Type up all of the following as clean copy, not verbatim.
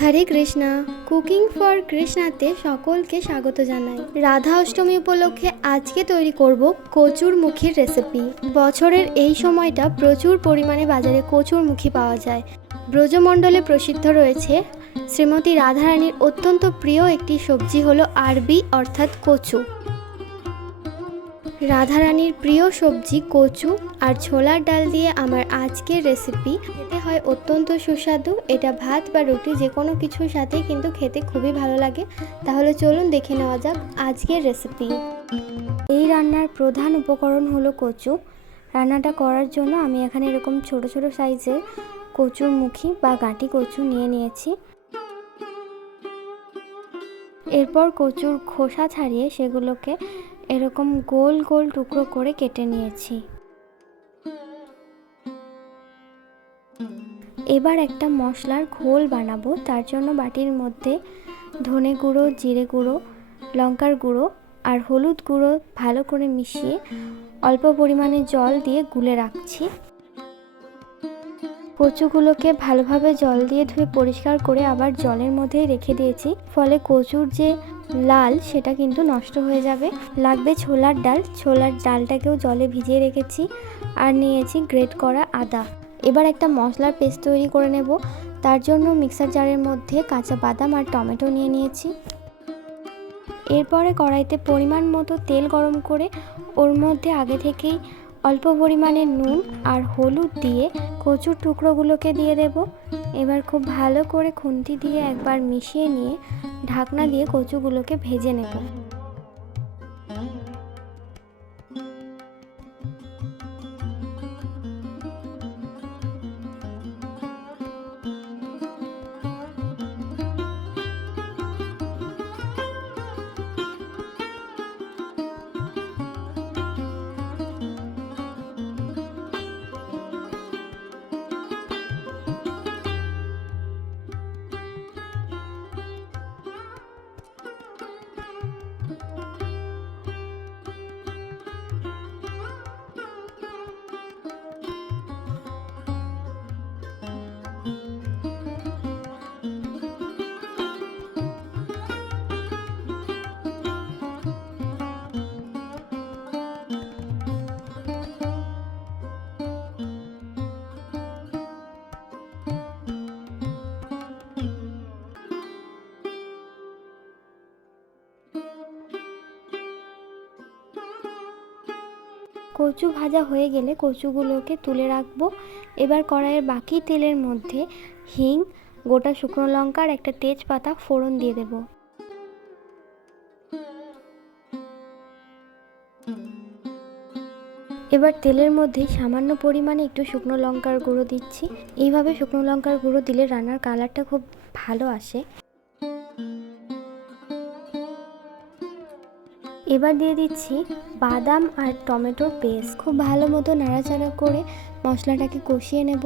Hare Krishna. Cooking for কৃষ্ণাতে সকলকে স্বাগত জানাই। রাধা অষ্টমী উপলক্ষে আজকে তৈরি করব কচুরমুখীর রেসিপি। বছরের এই সময়টা প্রচুর পরিমাণে বাজারে কচুরমুখী পাওয়া যায়। ব্রজমণ্ডলে প্রসিদ্ধ রয়েছে শ্রীমতী রাধারানীর অত্যন্ত প্রিয় একটি সবজি হলো আরবি অর্থাৎ কচু। রাধারানীর প্রিয় সবজি কচু আর ছোলার ডাল দিয়ে আমার আজকের রেসিপি খেতে হয় অত্যন্ত সুস্বাদু। এটা ভাত বা রুটি যে কোনো কিছুর সাথেই কিন্তু খেতে খুবই ভালো লাগে। তাহলে চলুন দেখে নেওয়া যাক আজকের রেসিপি। এই রান্নার প্রধান উপকরণ হলো কচু। রান্নাটা করার জন্য আমি এখানে এরকম ছোট ছোট সাইজের কচুর মুখী বা গাঁটি কচু নিয়েছি। এরপর কচুর খোসা ছাড়িয়ে সেগুলোকে এরকম গোল গোল টুকরো করে কেটে নিয়েছি। এবার একটা মশলার ঘোল বানাবো। তার জন্য বাটির মধ্যে ধনে গুঁড়ো, জিরে গুঁড়ো, লঙ্কার গুঁড়ো আর হলুদ গুঁড়ো ভালো করে মিশিয়ে অল্প পরিমাণে জল দিয়ে গুলে রাখছি। কচুগুলোকে ভালোভাবে জল দিয়ে ধুয়ে পরিষ্কার করে আবার জলের মধ্যেই রেখে দিয়েছি, ফলে কচুর যে লাল সেটা কিন্তু নষ্ট হয়ে যাবে। লাগবে ছোলার ডাল। ছোলার ডালটাকেও জলে ভিজিয়ে রেখেছি। আর নিয়েছি গ্রেট করা আদা। এবার একটা মশলার পেস্ট তৈরি করে নেব। তার জন্য মিক্সার জারের মধ্যে কাঁচা বাদাম আর টমেটো নিয়েছি। এরপরে কড়াইতে পরিমাণ মতো তেল গরম করে ওর মধ্যে আগে থেকেই অল্প পরিমাণে নুন আর হলুদ দিয়ে কচুর টুকরোগুলোকে দিয়ে দেব। এবার খুব ভালো করে খুন্তি দিয়ে একবার মিশিয়ে নিয়ে ঢাকনা দিয়ে কচুগুলোকে ভেজে নেব। কচু ভাজা হয়ে গেলে কচুগুলোকে তুলে রাখবো। এবার কড়াইয়ের বাকি তেলের মধ্যে হিং, গোটা শুকনো লঙ্কা আর একটা তেজপাতা ফোড়ন দিয়ে দেব। এবার তেলের মধ্যে সামান্য পরিমাণে একটু শুকনো লঙ্কার গুঁড়ো দিচ্ছি। এইভাবে শুকনো লঙ্কার গুঁড়ো দিলে রান্নার কালারটা খুব ভালো আসে। এবার দিয়ে দিচ্ছি বাদাম আর টমেটোর পেস্ট। খুব ভালো মতো নাড়াচাড়া করে মশলাটাকে কষিয়ে নেব।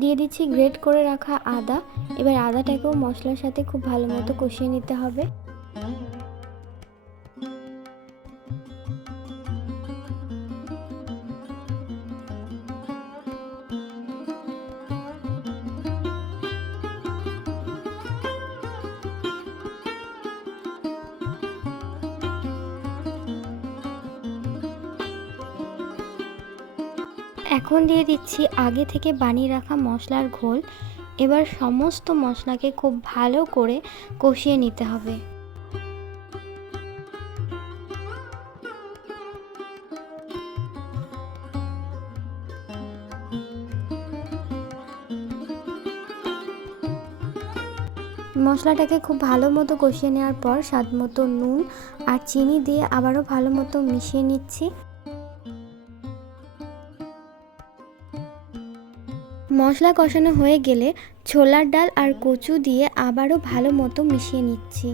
দিয়ে দিচ্ছি গ্রেট করে রাখা আদা। এবার আদাটাকেও মশলার সাথে খুব ভালো মতো কষিয়ে নিতে হবে। এখন দিয়ে দিচ্ছি আগে থেকে বানিয়ে রাখা মশলার ঘোল। এবার সমস্ত মশলাকে খুব ভালো করে কষিয়ে নিতে হবে। মশলাটাকে খুব ভালো মতো কষিয়ে নেওয়ার পর স্বাদ মতো নুন আর চিনি দিয়ে আবারও ভালো মতো মিশিয়ে নিচ্ছি। মশলা কষানো হয়ে গেলে ছোলার ডাল আর কচু দিয়ে আবারও ভালো মতো মিশিয়ে নিচ্ছি।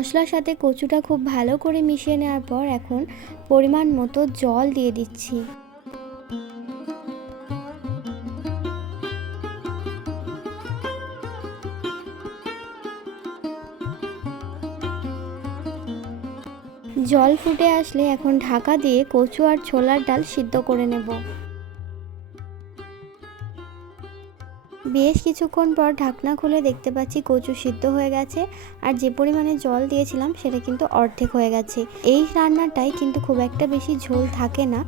মশলার সাথে কচুটা খুব ভালো করে মিশিয়ে নেওয়ার পর এখন পরিমাণ মতো জল দিয়ে দিচ্ছি। জল ফুটে আসলে এখন ঢাকা দিয়ে কচু আর ছোলার ডাল সিদ্ধ করে নেব। বেশ কিছুক্ষণ পর ঢাকনা খুলে দেখতে পাচ্ছি কচু সিদ্ধ হয়ে গেছে, আর যে পরিমাণে জল দিয়েছিলাম সেটা কিন্তু অর্ধেক হয়ে গেছে। এই রান্নাটাই কিন্তু খুব একটা বেশি ঝোল থাকে না।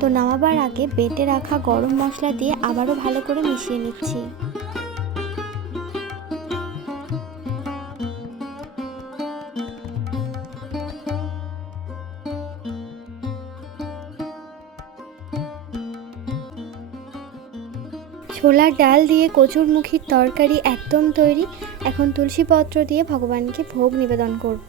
তো নামাবার আগে বেটে রাখা গরম মশলা দিয়ে আবারও ভালো করে মিশিয়ে নিচ্ছি। ছোলার ডাল দিয়ে কচুরমুখীর তরকারি একদম তৈরি। এখন তুলসী পত্র দিয়ে ভগবানকে ভোগ নিবেদন করব।